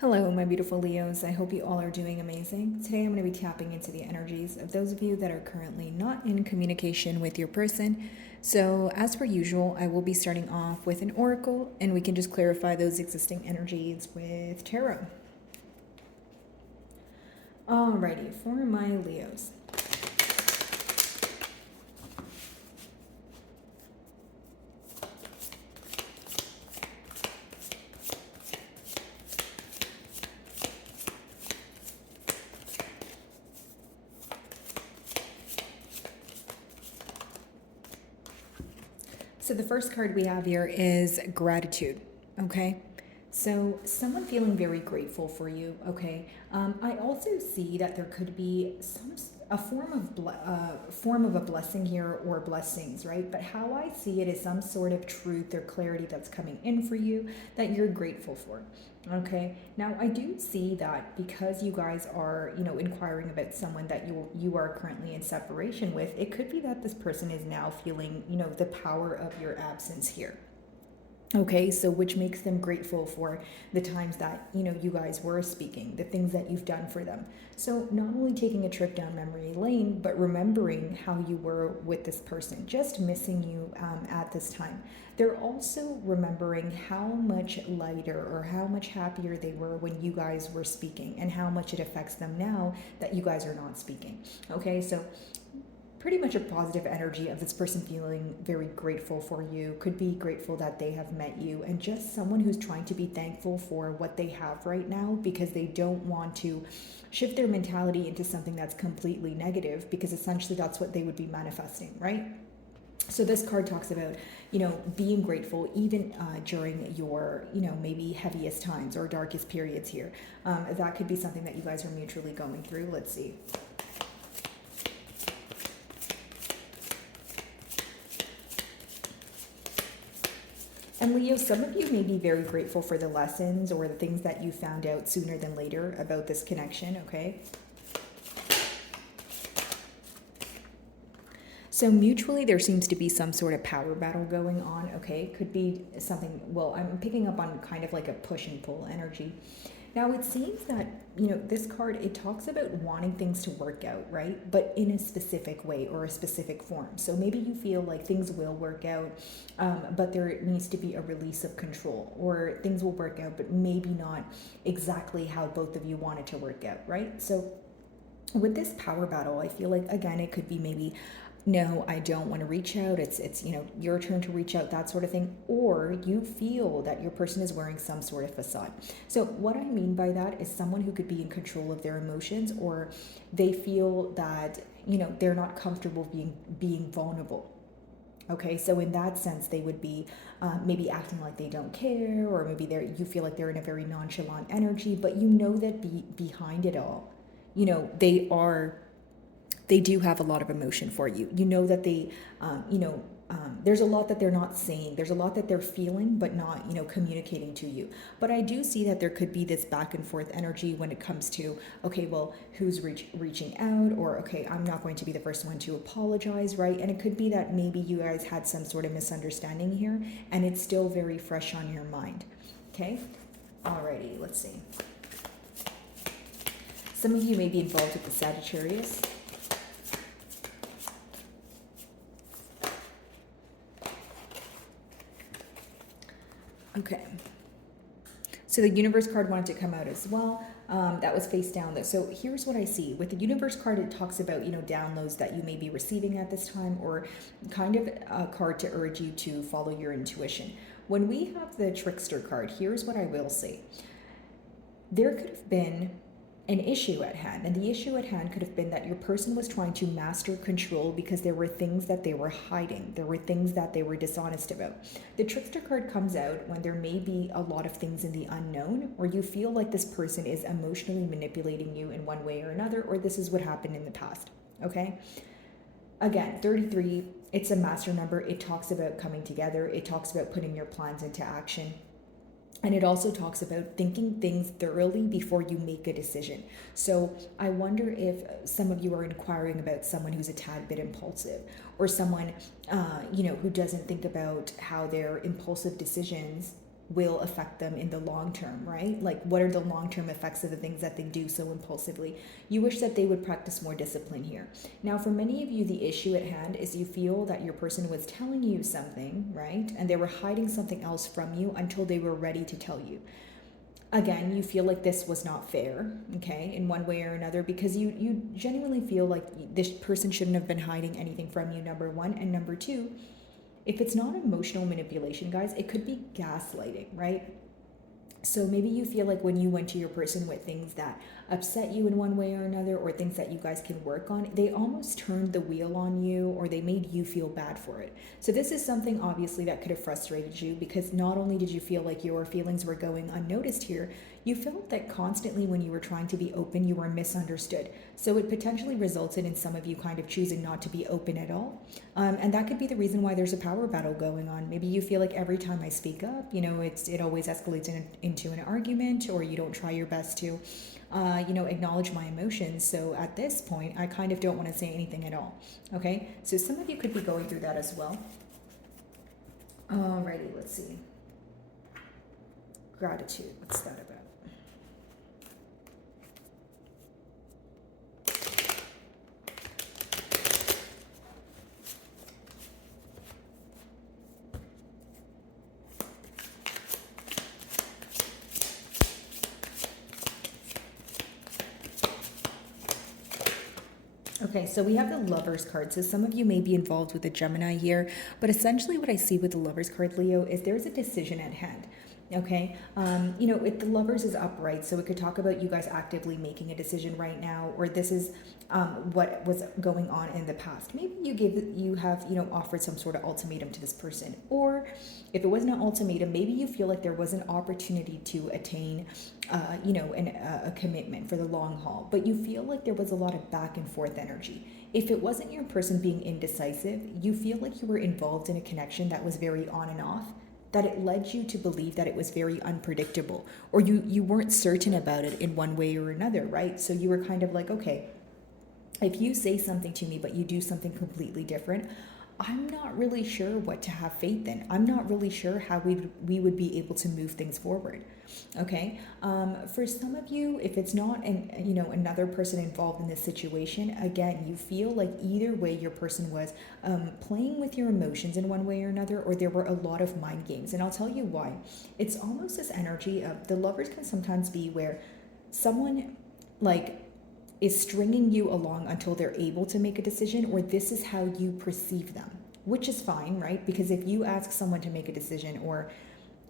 Hello, my beautiful Leos. I hope you all are doing amazing. Today I'm going to be tapping into the energies of those of you that are currently not in communication with your person. So, as per usual, I will be starting off with an oracle and we can just clarify those existing energies with tarot. Alrighty, for my Leos. So the first card we have here is gratitude. Okay. So someone feeling very grateful for you. Okay. I also see that there could be a form of a blessing here or blessings, right? But how I see it is some sort of truth or clarity that's coming in for you that you're grateful for. Okay. Now I do see that because you guys are, inquiring about someone that you are currently in separation with, it could be that this person is now feeling, the power of your absence here. Okay, so which makes them grateful for the times that, you guys were speaking, the things that you've done for them. So not only taking a trip down memory lane, but remembering how you were with this person, just missing you at this time. They're also remembering how much lighter or how much happier they were when you guys were speaking and how much it affects them now that you guys are not speaking. Okay, so pretty much a positive energy of this person feeling very grateful for you, could be grateful that they have met you, and just someone who's trying to be thankful for what they have right now because they don't want to shift their mentality into something that's completely negative, because essentially that's what they would be manifesting, right? So this card talks about, being grateful even during your, maybe heaviest times or darkest periods here. That could be something that you guys are mutually going through. Let's see. And Leo, some of you may be very grateful for the lessons or the things that you found out sooner than later about this connection, okay? So mutually, there seems to be some sort of power battle going on, okay? Could be something, well, I'm picking up on kind of like a push and pull energy. Now, it seems that, this card, it talks about wanting things to work out, right? But in a specific way or a specific form. So maybe you feel like things will work out, but there needs to be a release of control, or things will work out, but maybe not exactly how both of you want it to work out, right? So with this power battle, I feel like, again, it could be maybe, no, I don't want to reach out. It's your turn to reach out, that sort of thing. Or you feel that your person is wearing some sort of facade. So what I mean by that is someone who could be in control of their emotions, or they feel that, they're not comfortable being vulnerable. Okay, so in that sense, they would be maybe acting like they don't care, or maybe you feel like they're in a very nonchalant energy, but you know that behind it all, they do have a lot of emotion for you. You know that there's a lot that they're not saying. There's a lot that they're feeling, but not, communicating to you. But I do see that there could be this back and forth energy when it comes to, okay, well, who's reaching out, or, okay, I'm not going to be the first one to apologize, right? And it could be that maybe you guys had some sort of misunderstanding here, and it's still very fresh on your mind. Okay? Alrighty, let's see. Some of you may be involved with the Sagittarius. Okay. So the universe card wanted to come out as well. That was face down. So here's what I see. With the universe card, it talks about, downloads that you may be receiving at this time, or kind of a card to urge you to follow your intuition. When we have the trickster card, here's what I will say. There could have been an issue at hand, and the issue at hand could have been that your person was trying to master control because there were things that they were hiding, there were things that they were dishonest about. The trickster card comes out when there may be a lot of things in the unknown, or you feel like this person is emotionally manipulating you in one way or another, or this is what happened in the past. Okay, again, 33, it's a master number. It talks about coming together, it talks about putting your plans into action. And it also talks about thinking things thoroughly before you make a decision. So I wonder if some of you are inquiring about someone who's a tad bit impulsive, or someone, who doesn't think about how their impulsive decisions will affect them in the long term, right? Like, what are the long term effects of the things that they do so impulsively? You wish that they would practice more discipline here. Now, for many of you, the issue at hand is you feel that your person was telling you something, right? And they were hiding something else from you until they were ready to tell you. Again, you feel like this was not fair, okay, in one way or another, because you genuinely feel like this person shouldn't have been hiding anything from you, number one. And number two, if it's not emotional manipulation, guys, it could be gaslighting, right? So maybe you feel like when you went to your person with things that upset you in one way or another, or things that you guys can work on, they almost turned the wheel on you, or they made you feel bad for it. So this is something obviously that could have frustrated you, because not only did you feel like your feelings were going unnoticed here, you felt that constantly when you were trying to be open, you were misunderstood. So it potentially resulted in some of you kind of choosing not to be open at all. And that could be the reason why there's a power battle going on. Maybe you feel like every time I speak up, it always escalates into an argument, or you don't try your best to, acknowledge my emotions. So at this point, I kind of don't want to say anything at all. Okay, so some of you could be going through that as well. Alrighty, let's see. Gratitude, what's that about? Okay, so we have the Lovers card. So some of you may be involved with a Gemini here, but essentially what I see with the Lovers card, Leo, is there's a decision at hand. Okay, if the Lovers is upright, so it could talk about you guys actively making a decision right now, or this is what was going on in the past. Maybe you have offered some sort of ultimatum to this person, or if it wasn't an ultimatum, maybe you feel like there was an opportunity to attain a commitment for the long haul, but you feel like there was a lot of back and forth energy. If it wasn't your person being indecisive, you feel like you were involved in a connection that was very on and off, that it led you to believe that it was very unpredictable, or you weren't certain about it in one way or another, right? So you were kind of like, okay, if you say something to me but you do something completely different, I'm not really sure what to have faith in. I'm not really sure how we would be able to move things forward. Okay, for some of you, if it's not another person involved in this situation, again, you feel like either way your person was playing with your emotions in one way or another, or there were a lot of mind games. And I'll tell you why. It's almost this energy of the Lovers can sometimes be where someone is stringing you along until they're able to make a decision, or this is how you perceive them, which is fine, right? Because if you ask someone to make a decision, or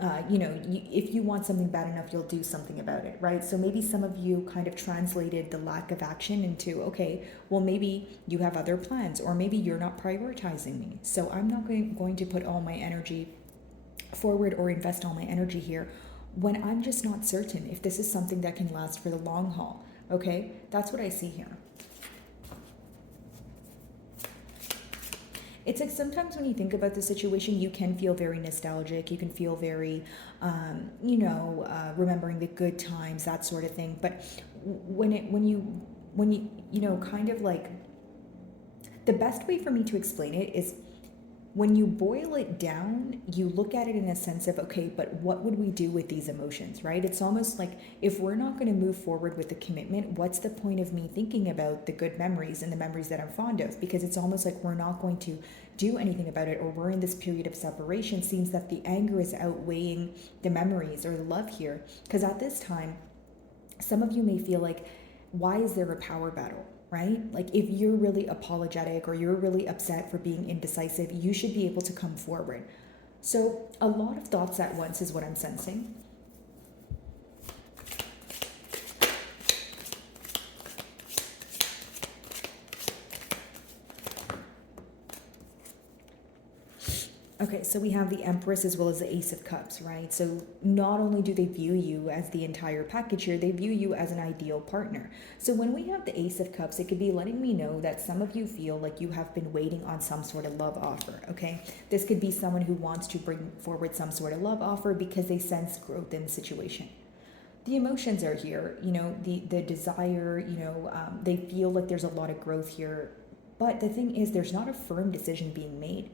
if you want something bad enough, you'll do something about it, right? So maybe some of you kind of translated the lack of action into, okay, well, maybe you have other plans, or maybe you're not prioritizing me, so I'm not going to put all my energy forward or invest all my energy here when I'm just not certain if this is something that can last for the long haul. Okay, that's what I see here. It's like sometimes when you think about the situation, you can feel very nostalgic. You can feel very, remembering the good times, that sort of thing. But when you kind of like, the best way for me to explain it is, when you boil it down, you look at it in a sense of, okay, but what would we do with these emotions, right? It's almost like, if we're not going to move forward with the commitment, what's the point of me thinking about the good memories and the memories that I'm fond of? Because it's almost like we're not going to do anything about it, or we're in this period of separation. Seems that the anger is outweighing the memories or the love here. Because at this time, some of you may feel like, why is there a power battle? Right? Like, if you're really apologetic or you're really upset for being indecisive, you should be able to come forward. So a lot of thoughts at once is what I'm sensing. Okay, so we have the Empress as well as the Ace of Cups, right? So not only do they view you as the entire package here, they view you as an ideal partner. So when we have the Ace of Cups, it could be letting me know that some of you feel like you have been waiting on some sort of love offer, okay? This could be someone who wants to bring forward some sort of love offer because they sense growth in the situation. The emotions are here, the desire, they feel like there's a lot of growth here. But the thing is, there's not a firm decision being made.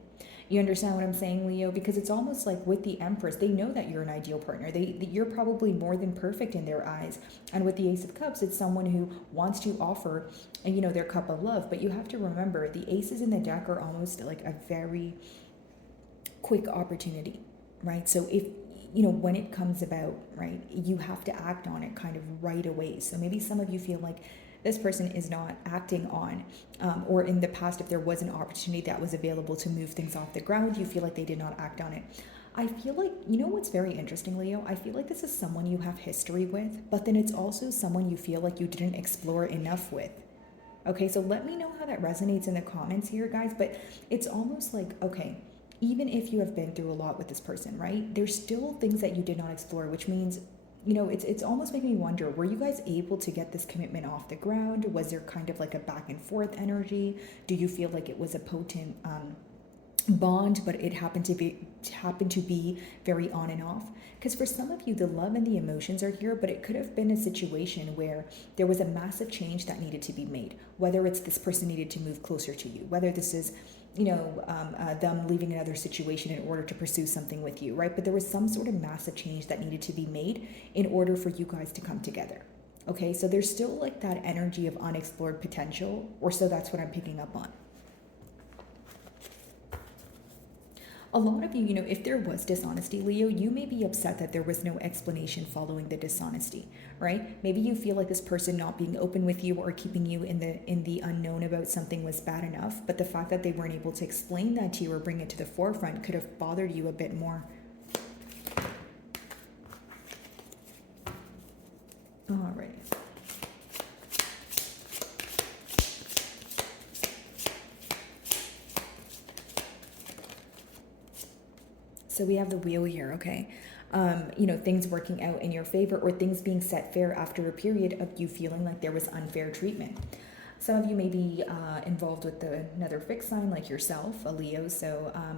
You understand what I'm saying, Leo? Because it's almost like with the Empress, they know that you're an ideal partner. You're probably more than perfect in their eyes. And with the Ace of Cups, it's someone who wants to offer, their cup of love. But you have to remember, the aces in the deck are almost like a very quick opportunity, right? So if when it comes about, right, you have to act on it kind of right away. So maybe some of you feel like this person is not acting on, or in the past, if there was an opportunity that was available to move things off the ground, you feel like they did not act on it. I feel like, what's very interesting, Leo? I feel like this is someone you have history with, but then it's also someone you feel like you didn't explore enough with. Okay, so let me know how that resonates in the comments here, guys. But it's almost like, okay, even if you have been through a lot with this person, right? There's still things that you did not explore, which means, it's almost making me wonder, were you guys able to get this commitment off the ground? Was there kind of like a back and forth energy? Do you feel like it was a potent bond, but it happened to be very on and off? Because for some of you, the love and the emotions are here, but it could have been a situation where there was a massive change that needed to be made, whether it's this person needed to move closer to you, whether this is them leaving another situation in order to pursue something with you, right? But there was some sort of massive change that needed to be made in order for you guys to come together. Okay, so there's still like that energy of unexplored potential, or so that's what I'm picking up on. A lot of you, if there was dishonesty, Leo, you may be upset that there was no explanation following the dishonesty, right? Maybe you feel like this person not being open with you or keeping you in the unknown about something was bad enough, but the fact that they weren't able to explain that to you or bring it to the forefront could have bothered you a bit more. All right. So we have the wheel here, okay? Things working out in your favor, or things being set fair after a period of you feeling like there was unfair treatment. Some of you may be involved with another fixed sign like yourself, a Leo,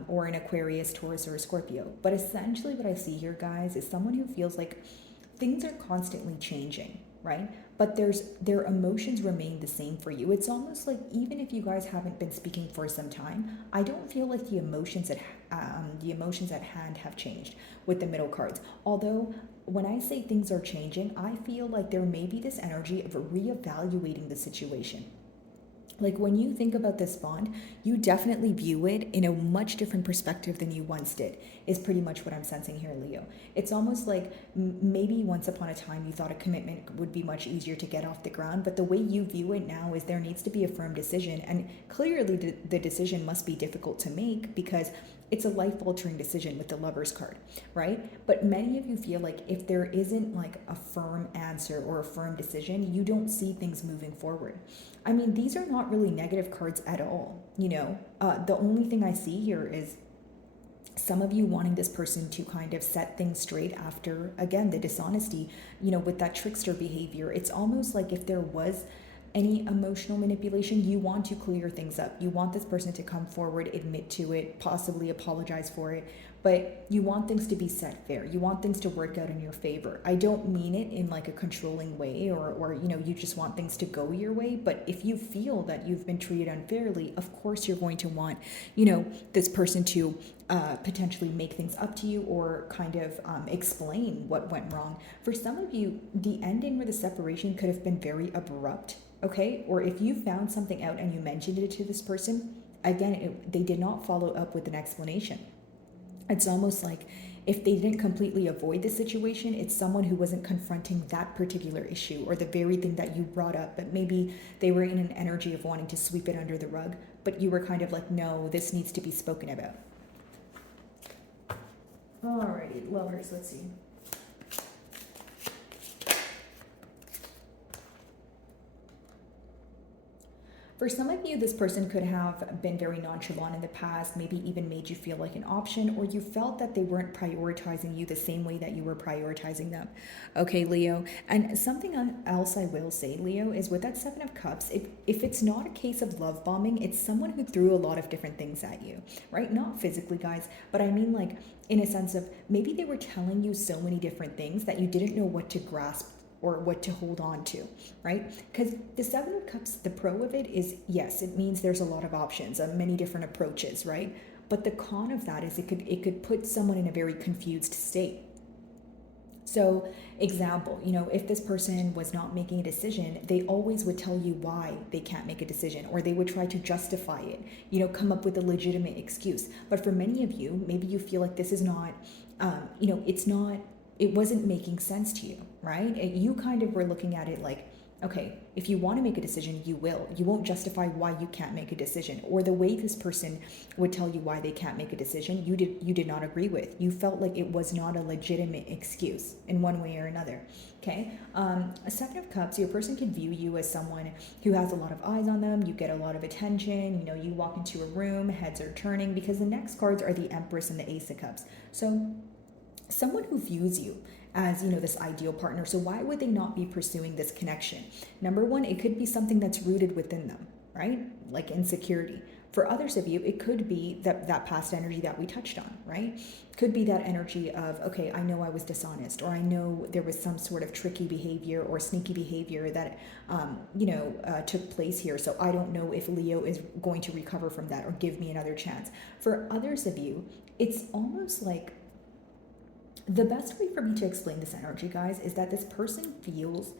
or an Aquarius, Taurus, or a Scorpio. But essentially what I see here, guys, is someone who feels like things are constantly changing, right? But their emotions remain the same for you. It's almost like even if you guys haven't been speaking for some time, I don't feel like the emotions at hand have changed with the middle cards. Although when I say things are changing, I feel like there may be this energy of reevaluating the situation. Like when you think about this bond, you definitely view it in a much different perspective than you once did, is pretty much what I'm sensing here, Leo. It's almost like maybe once upon a time you thought a commitment would be much easier to get off the ground, but the way you view it now is there needs to be a firm decision, and clearly the decision must be difficult to make because it's a life-altering decision with the Lover's card, right? But many of you feel like if there isn't like a firm answer or a firm decision, you don't see things moving forward. I mean, these are not really negative cards at all, The only thing I see here is some of you wanting this person to kind of set things straight after, again, the dishonesty, with that trickster behavior. It's almost like if there was any emotional manipulation, you want to clear things up. You want this person to come forward, admit to it, possibly apologize for it, but you want things to be set fair. You want things to work out in your favor. I don't mean it in like a controlling way or you just want things to go your way, but if you feel that you've been treated unfairly, of course you're going to want, this person to potentially make things up to you or kind of explain what went wrong. For some of you, the ending or the separation could have been very abrupt. Okay, or if you found something out and you mentioned it to this person, again, they did not follow up with an explanation. It's almost like if they didn't completely avoid the situation, it's someone who wasn't confronting that particular issue or the very thing that you brought up, but maybe they were in an energy of wanting to sweep it under the rug, but you were kind of like, no, this needs to be spoken about. Alrighty, Lovers, let's see. For some of you, this person could have been very nonchalant in the past, maybe even made you feel like an option, or you felt that they weren't prioritizing you the same way that you were prioritizing them. Okay, Leo. And something else I will say, Leo, is with that Seven of Cups, if it's not a case of love bombing, it's someone who threw a lot of different things at you, right? Not physically, guys, but I mean like in a sense of maybe they were telling you so many different things that you didn't know what to grasp or what to hold on to, right? Because the Seven of Cups, the pro of it is, yes, it means there's a lot of options, many different approaches, right? But the con of that is it could put someone in a very confused state. So, example, if this person was not making a decision, they always would tell you why they can't make a decision, or they would try to justify it, come up with a legitimate excuse. But for many of you, maybe you feel like this is not, it's not, it wasn't making sense to you, right? You kind of were looking at it like, okay, if you want to make a decision, you will. You won't justify why you can't make a decision, or the way this person would tell you why they can't make a decision. You did not agree with. You felt like it was not a legitimate excuse in one way or another. Okay, a Seven of Cups. Your person can view you as someone who has a lot of eyes on them. You get a lot of attention. You walk into a room, heads are turning, because the next cards are the Empress and the Ace of Cups. So someone who views you as this ideal partner. So why would they not be pursuing this connection? Number one, it could be something that's rooted within them, right? Like insecurity. For others of you, it could be that past energy that we touched on, right? Could be that energy of, okay, I know I was dishonest, or I know there was some sort of tricky behavior or sneaky behavior that took place here. So I don't know if Leo is going to recover from that or give me another chance. For others of you, it's almost like, the best way for me to explain this energy, guys, is that this person feels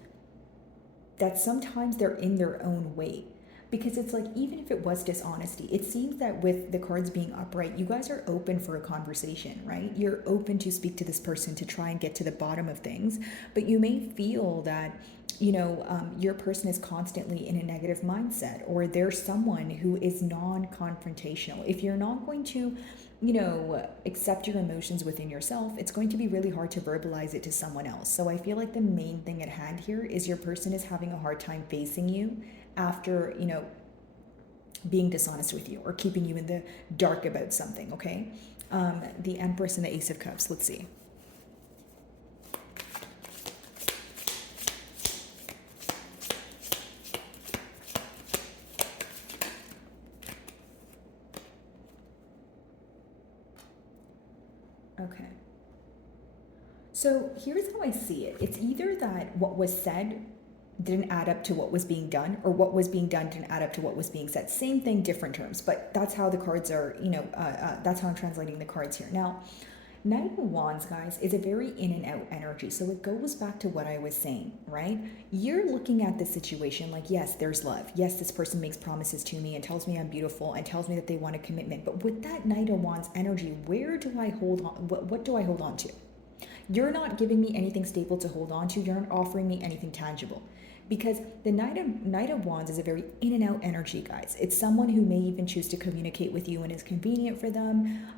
that sometimes they're in their own way. Because it's like, even if it was dishonesty, it seems that with the cards being upright, you guys are open for a conversation, right? You're open to speak to this person to try and get to the bottom of things. But you may feel that, your person is constantly in a negative mindset, or they're someone who is non-confrontational. If you're not going to accept your emotions within yourself, it's going to be really hard to verbalize it to someone else. So I feel like the main thing at hand here is your person is having a hard time facing you after, being dishonest with you or keeping you in the dark about something, okay? The Empress and the Ace of Cups, let's see. Okay. So here's how I see it. It's either that what was said didn't add up to what was being done, or what was being done didn't add up to what was being said. Same thing, different terms, but that's how the cards are, that's how I'm translating the cards here. Now, Knight of Wands, guys, is a very in and out energy. So it goes back to what I was saying, right? You're looking at the situation like, yes, there's love. Yes, this person makes promises to me and tells me I'm beautiful and tells me that they want a commitment. But with that Knight of Wands energy, where do I hold on? What do I hold on to? You're not giving me anything stable to hold on to. You're not offering me anything tangible. Because the Knight of Wands is a very in and out energy, guys. It's someone who may even choose to communicate with you when it's convenient for them.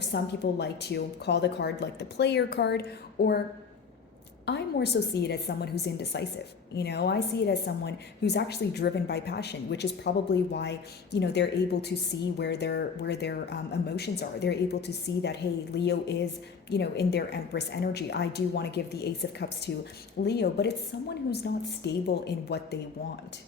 Some people like to call the card like the player card, or I more so see it as someone who's indecisive. I see it as someone who's actually driven by passion, which is probably why, they're able to see where their emotions are. They're able to see that, hey, Leo is, in their Empress energy. I do want to give the Ace of Cups to Leo, but it's someone who's not stable in what they want.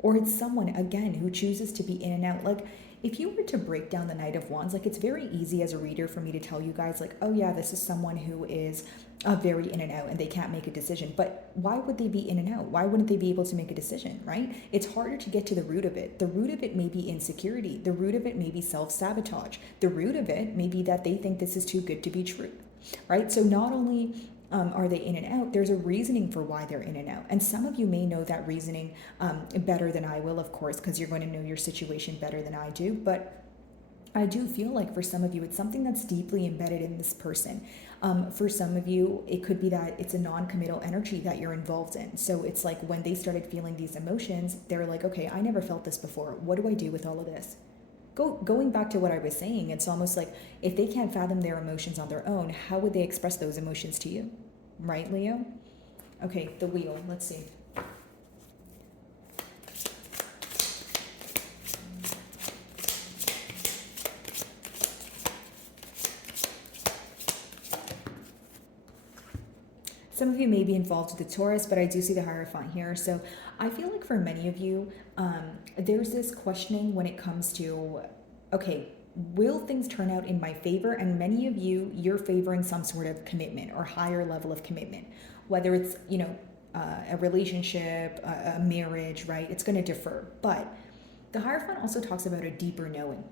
Or it's someone, again, who chooses to be in and out. Like, if you were to break down the Knight of Wands, like, it's very easy as a reader for me to tell you guys, like, oh yeah, this is someone who is very in and out and they can't make a decision. But why would they be in and out? Why wouldn't they be able to make a decision, right? It's harder to get to the root of it. The root of it may be insecurity. The root of it may be self-sabotage. The root of it may be that they think this is too good to be true, right? So not only are they in and out, there's a reasoning for why they're in and out. And some of you may know that reasoning better than I will, of course, because you're going to know your situation better than I do. But I do feel like for some of you, it's something that's deeply embedded in this person. For some of you, it could be that it's a non-committal energy that you're involved in. So it's like when they started feeling these emotions, they're like, okay, I never felt this before. What do I do with all of this? Going back to what I was saying, it's almost like if they can't fathom their emotions on their own, how would they express those emotions to you? Right, Leo? Okay, the wheel. Let's see. Some of you may be involved with the Taurus, but I do see the Hierophant here. So I feel like for many of you, there's this questioning when it comes to, okay, will things turn out in my favor? And many of you, you're favoring some sort of commitment or higher level of commitment, whether it's, a relationship, a marriage, right? It's going to differ. But the Hierophant also talks about a deeper knowing.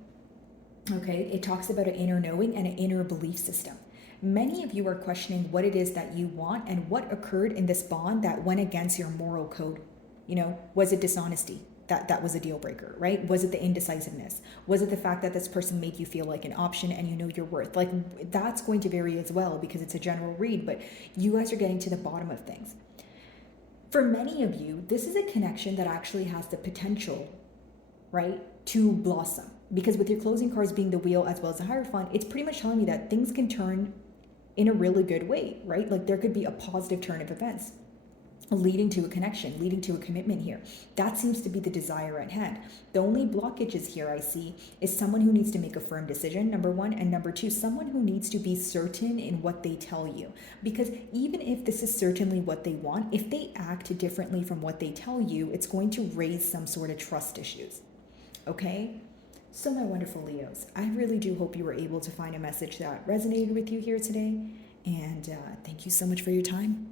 Okay, it talks about an inner knowing and an inner belief system. Many of you are questioning what it is that you want and what occurred in this bond that went against your moral code. Was it dishonesty? That was a deal breaker, right? Was it the indecisiveness? Was it the fact that this person made you feel like an option and you know your worth? Like, that's going to vary as well because it's a general read, but you guys are getting to the bottom of things. For many of you, this is a connection that actually has the potential, right, to blossom. Because with your closing cards being the wheel as well as the Hierophant, it's pretty much telling me that things can turn in a really good way, right? Like there could be a positive turn of events leading to a connection, leading to a commitment here. That seems to be the desire at hand. The only blockages here I see is someone who needs to make a firm decision, number one, and number two, someone who needs to be certain in what they tell you. Because even if this is certainly what they want, if they act differently from what they tell you, it's going to raise some sort of trust issues. Okay? So, my wonderful Leos, I really do hope you were able to find a message that resonated with you here today. And thank you so much for your time.